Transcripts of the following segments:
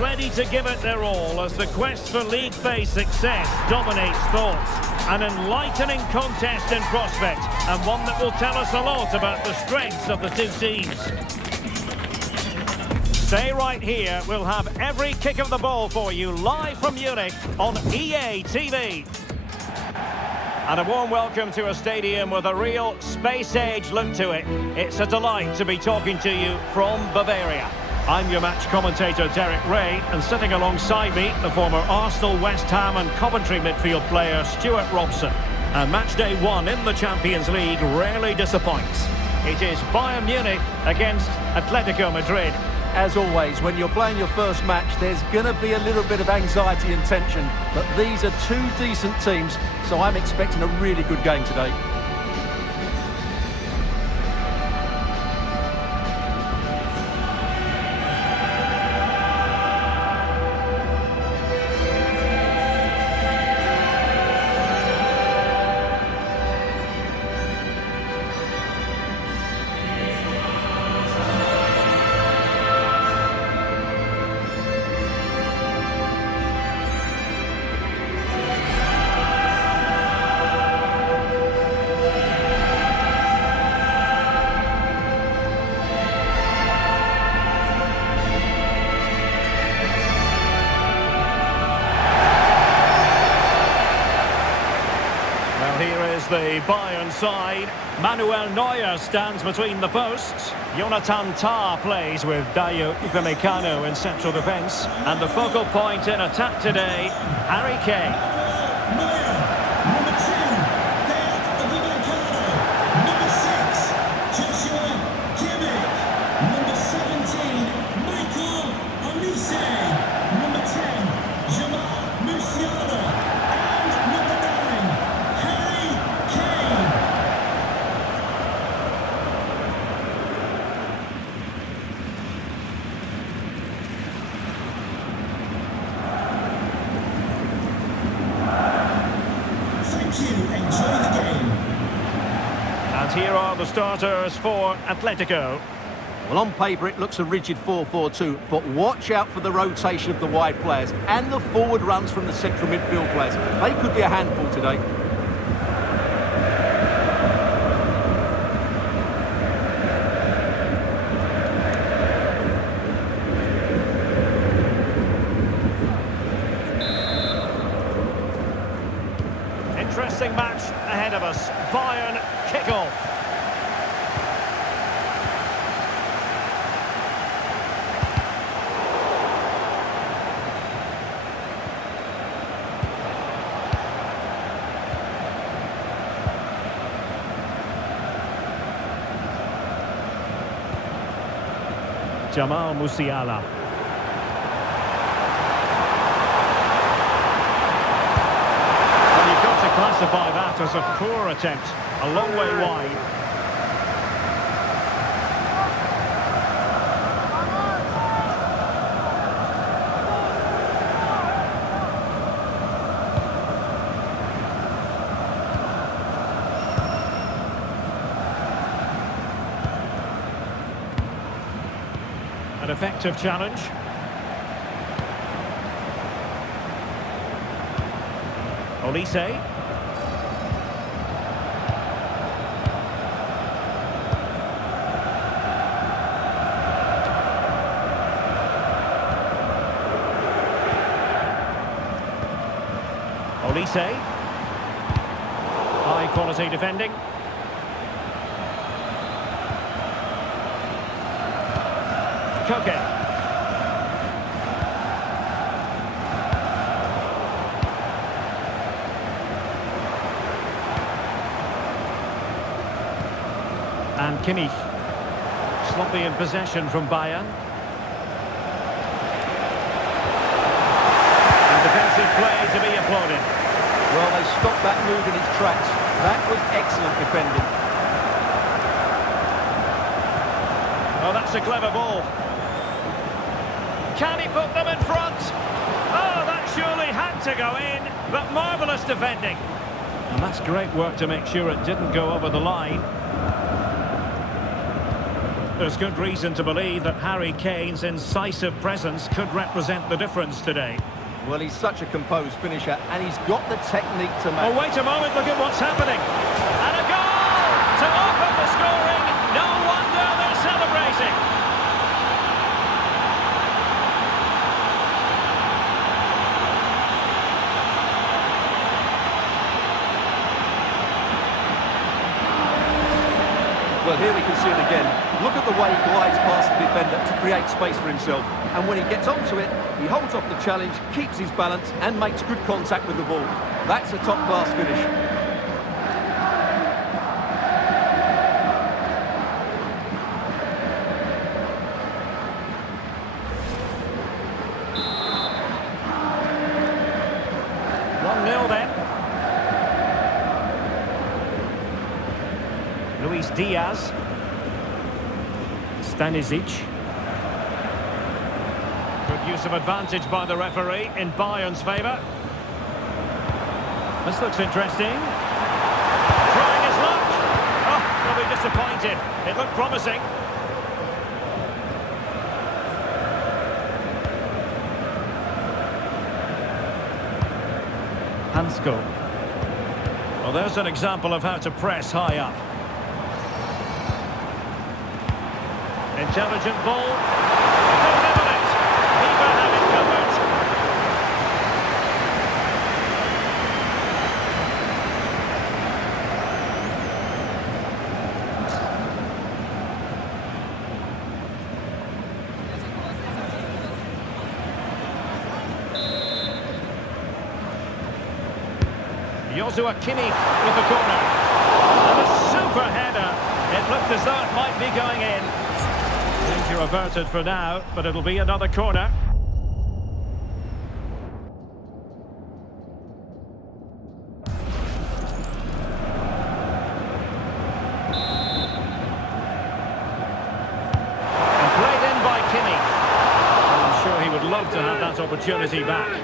ready to give it their all as the quest for League phase success dominates thoughts. An enlightening contest in prospect, and one that will tell us a lot about the strengths of the two teams. Stay right here, we'll have every kick of the ball for you live from Munich on EA TV. And a warm welcome to a stadium with a real space-age look to it. It's a delight to be talking to you from Bavaria. I'm your match commentator, Derek Ray, and sitting alongside me, the former Arsenal, West Ham and Coventry midfield player, Stuart Robson. And match day one in the Champions League rarely disappoints. It is Bayern Munich against Atletico Madrid. As always, when you're playing your first match, there's going to be a little bit of anxiety and tension. But these are two decent teams, so I'm expecting a really good game today. The Bayern side. Manuel Neuer stands between the posts. Jonathan Tah plays with Dayo Upamecano in central defence. And the focal point in attack today, Harry Kane. And here are the starters for Atletico. Well, on paper it looks a rigid 4-4-2, but watch out for the rotation of the wide players and the forward runs from the central midfield players. They could be a handful today. Interesting match ahead of us. Bayern kick-off. Jamal Musiala. Classify that as a poor attempt, a long way wide. An effective challenge. Olise. Olise. High quality defending. Koke. And Kimmich. Sloppy in possession from Bayern. And defensive play to be applauded. Well, they stopped that move in its tracks. That was excellent defending. Oh, that's a clever ball. Can he put them in front? Oh, that surely had to go in, but marvellous defending. And that's great work to make sure it didn't go over the line. There's good reason to believe that Harry Kane's incisive presence could represent the difference today. Well, he's such a composed finisher, and he's got the technique to match. Oh, wait a moment, look at what's happening. And a goal to open the scoring. No wonder they're celebrating. Well, here we can see it again. Look at the way he glides past the defender to create space for himself. And when he gets onto it, he holds off the challenge, keeps his balance, and makes good contact with the ball. That's a top-class finish. Then. Luis Diaz. Stanisic. Good use of advantage by the referee in Bayern's favour. This looks interesting. Trying his luck. Oh, they'll be disappointed. It looked promising. Hansko. Well, there's an example of how to press high up. Intelligent ball. They'll level it. Keeper have it covered. Joshua Kimmich with the corner. And a super header. It looked as though it might be going in. Danger averted for now, but it'll be another corner. And played in by Kimmich. I'm sure he would love to have that opportunity back.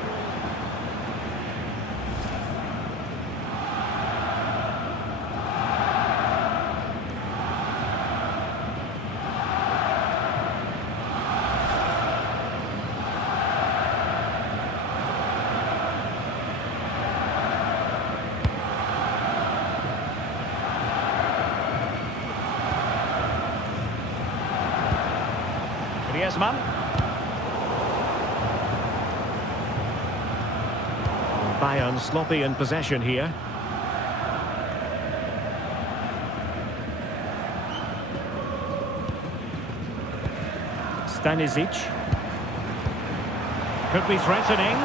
Griezmann. Bayern sloppy in possession here. Stanisic. Could be threatening.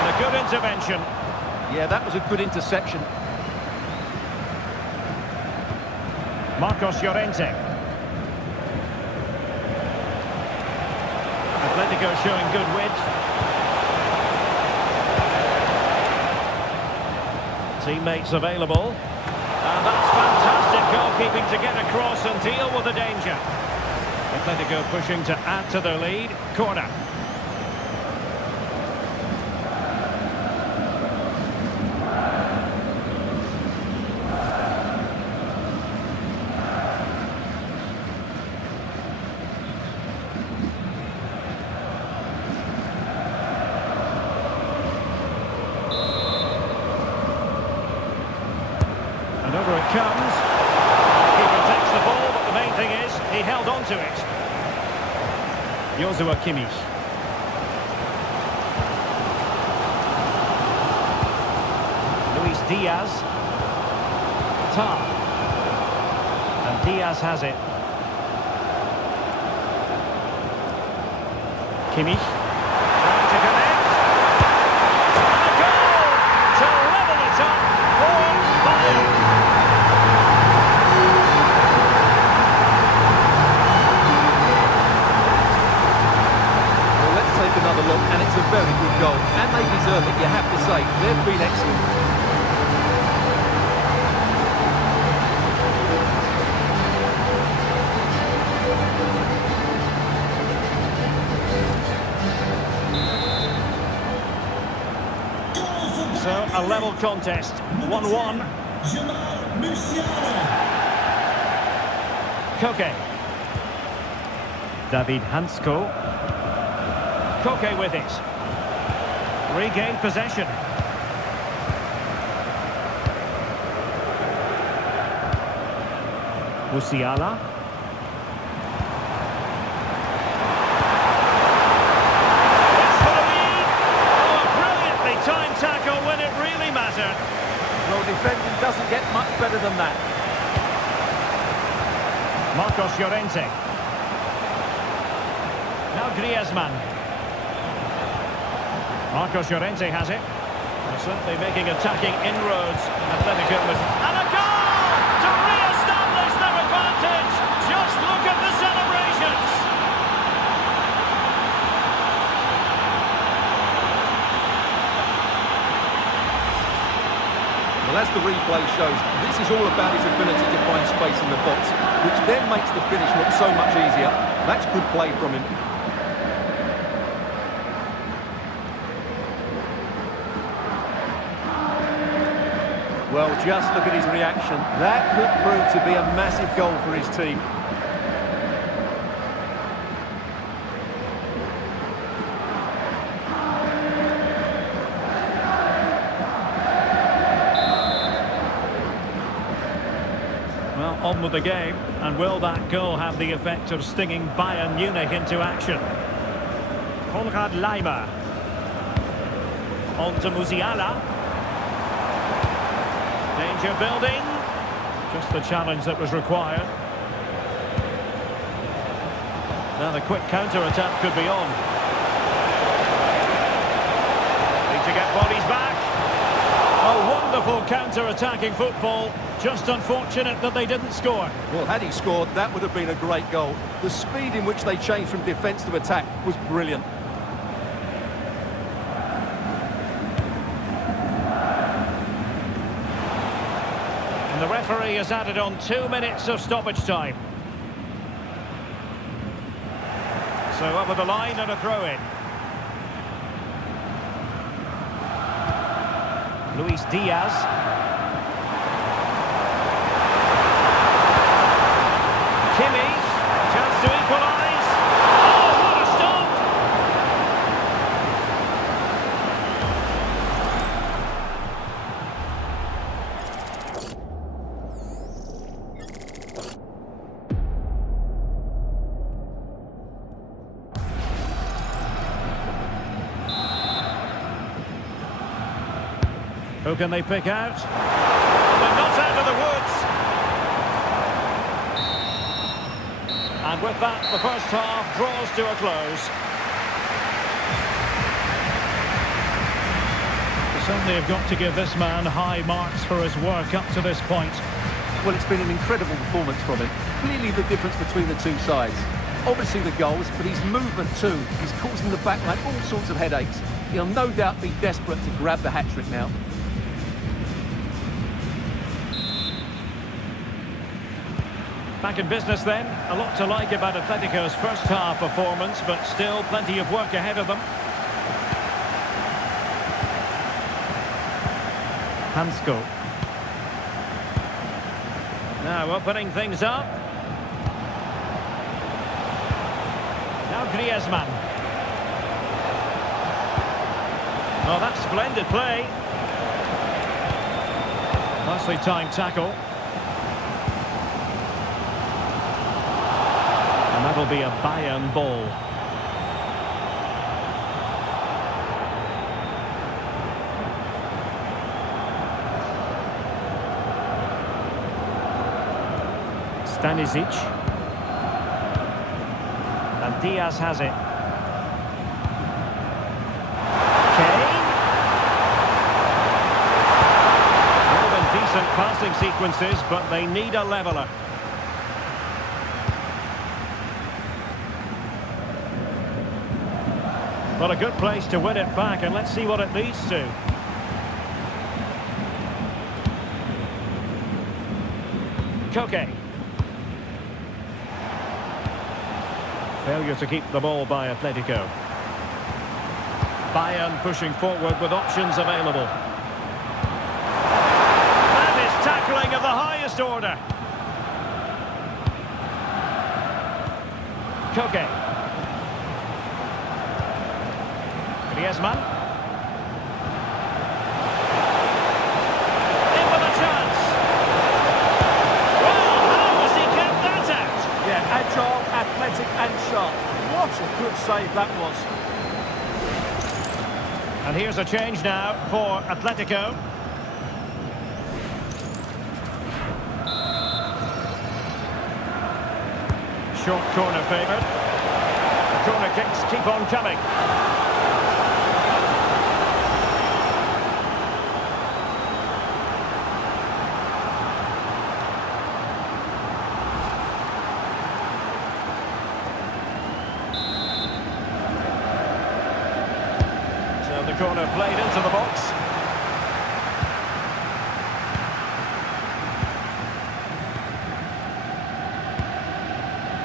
And a good intervention. Yeah, that was a good interception. Marcos Llorente. Atletico showing good width. Teammates available. And that's fantastic goalkeeping to get across and deal with the danger. Atletico pushing to add to their lead. Corner. And over it comes. Keeper takes the ball, but the main thing is he held on to it. Joshua Kimmich. Luis Diaz. Tar. And Diaz has it. Kimmich. Trying to connect. And a goal to level it up for Bayern. Take another look, and it's a very good goal, and they deserve it, you have to say. They've been excellent. level contest. 1-1. Koke. David Hansko. Koke with it. Regained possession. Musiala. That's for the lead. Oh, a brilliantly timed tackle when it really mattered. Well, defending doesn't get much better than that. Marcos Llorente. Now Griezmann. Marcos Llorente has it. They're certainly making attacking inroads. Atletico and a goal to re-establish their advantage. Just look at the celebrations. Well, as the replay shows, this is all about his ability to find space in the box, which then makes the finish look so much easier. That's good play from him. Well, just look at his reaction. That could prove to be a massive goal for his team. Well, on with the game. And will that goal have the effect of stinging Bayern Munich into action? Konrad Laimer. On to Musiala. Danger building. Just the challenge that was required. Now the quick counter-attack could be on. Need to get bodies back. A wonderful counter-attacking football. Just unfortunate that they didn't score. Well, had he scored, that would have been a great goal. The speed in which they changed from defence to attack was brilliant. And the referee has added on 2 minutes of stoppage time. So over the line and a throw-in. Luis Diaz. Kimmich, chance to equalise. Oh, what a stop! Who can they pick out? They're not out of the woods. And with that, the first half draws to a close. They certainly have got to give this man high marks for his work up to this point. Well, it's been an incredible performance from him. Clearly the difference between the two sides. Obviously the goals, but his movement too. He's causing the backline all sorts of headaches. He'll no doubt be desperate to grab the hat-trick now. Back in business then. A lot to like about Atletico's first half performance, but still plenty of work ahead of them. Hansko. Now opening things up. Now Griezmann. Oh, that's splendid play. Nicely timed tackle. And that'll be a Bayern ball. Stanisic. And Diaz has it. Kane. More than decent passing sequences, but they need a leveller. Well, a good place to win it back, and let's see what it leads to. Koke. Failure to keep the ball by Atletico. Bayern pushing forward with options available. first order. Koke. Griezmann. In with a chance. Well, how has he kept that out? Yeah, agile, athletic and sharp. What a good save that was. And here's a change now for Atletico. Short corner favoured. The corner kicks keep on coming. So the corner played into the box.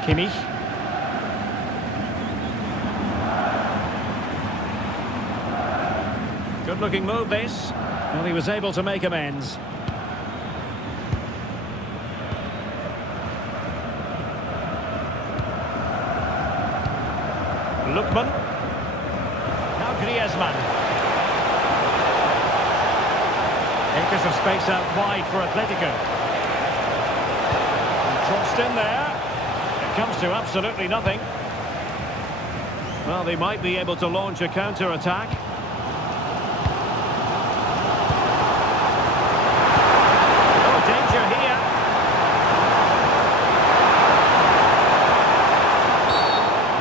Kimmich. Good looking move this. Well, he was able to make amends. Lookman. Now Griezmann. Acres of space out wide for Atletico. Crossed in there. Comes to absolutely nothing. Well, they might be able to launch a counter-attack. Oh, danger here.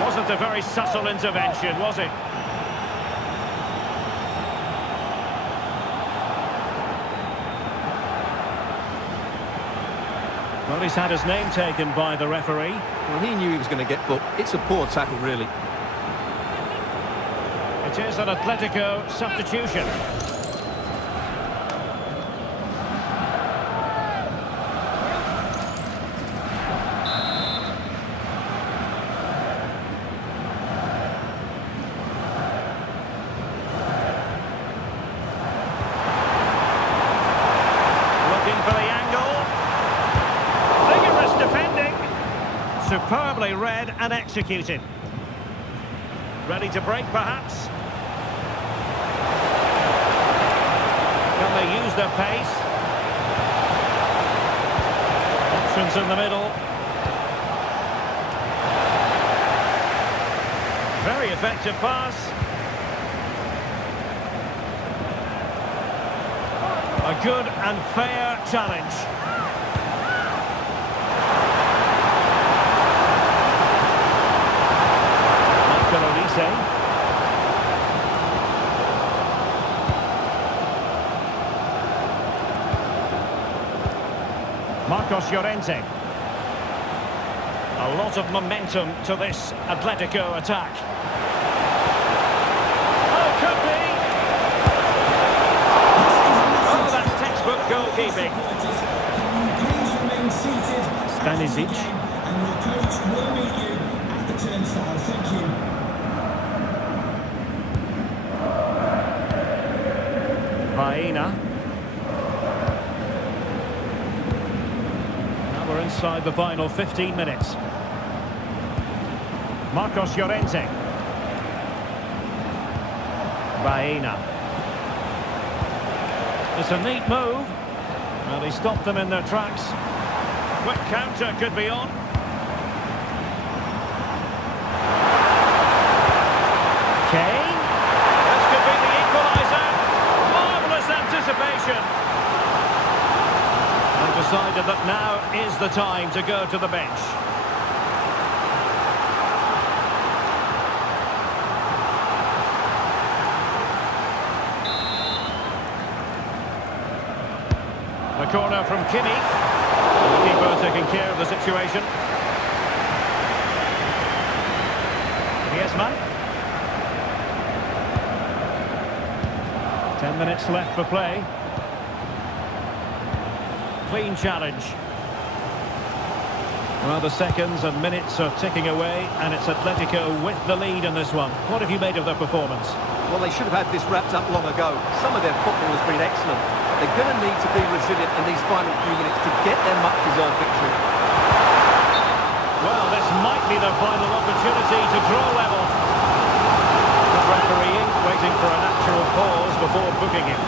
Wasn't a very subtle intervention, was it? Well, he's had his name taken by the referee. Well, he knew he was going to get booked. It's a poor tackle, really. It is an Atletico substitution. Looking for the angle. Vigorous defending. Superbly read and executed. Ready to break, perhaps? Can they use their pace? Options in the middle. Very effective pass. A good and fair challenge. Marcos Llorente. A lot of momentum to this Atletico attack. Oh, could be! Oh, that's textbook goalkeeping. Stanisic. And your coach will meet you at the turnstile. Thank you. Baena. Now we're inside the final 15 minutes. Marcos Llorente. Baena. It's a neat move. Well, he stopped them in their tracks. Quick counter could be on. Kane. This could be the equaliser. Marvellous anticipation. And decided that now is the time to go to the bench. The corner from Kimmich. The keeper taking care of the situation. Griezmann. 10 minutes left for play. Clean challenge. Well, the seconds and minutes are ticking away, and it's Atletico with the lead in this one. What have you made of their performance? Well, they should have had this wrapped up long ago. Some of their football has been excellent. They're going to need to be resilient in these final few minutes to get their much-deserved victory. Well, this might be the final opportunity to draw level. The refereeing, waiting for a natural pause before booking it.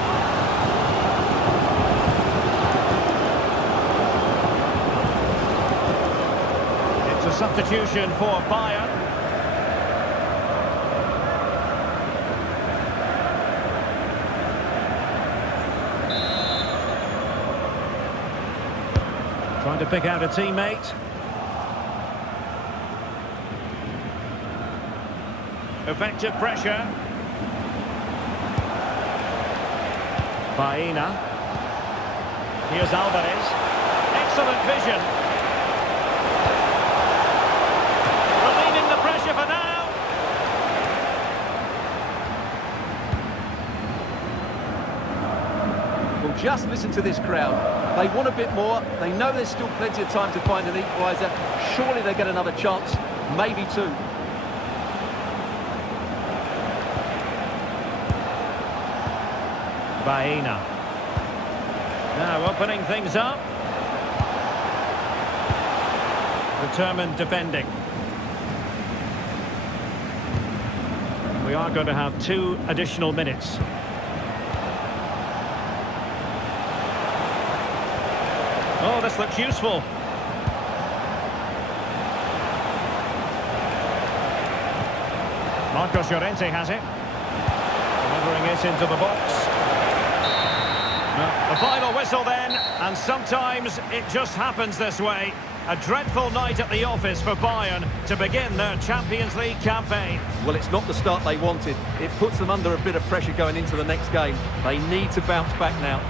It's a substitution for Bayern. Trying to pick out a teammate. Effective pressure. BAYERN. Here's Alvarez. Excellent vision. Relieving the pressure for now. Well, just listen to this crowd. They want a bit more. They know there's still plenty of time to find an equaliser. Surely they get another chance, maybe two. BAYERN. Now opening things up. Determined defending. We are going to have 2 additional minutes. Oh, this looks useful. Marcos Llorente has it. Delivering it into the box. The final whistle then, and sometimes it just happens this way. A dreadful night at the office for Bayern to begin their Champions League campaign. Well, it's not the start they wanted. It puts them under a bit of pressure going into the next game. They need to bounce back now.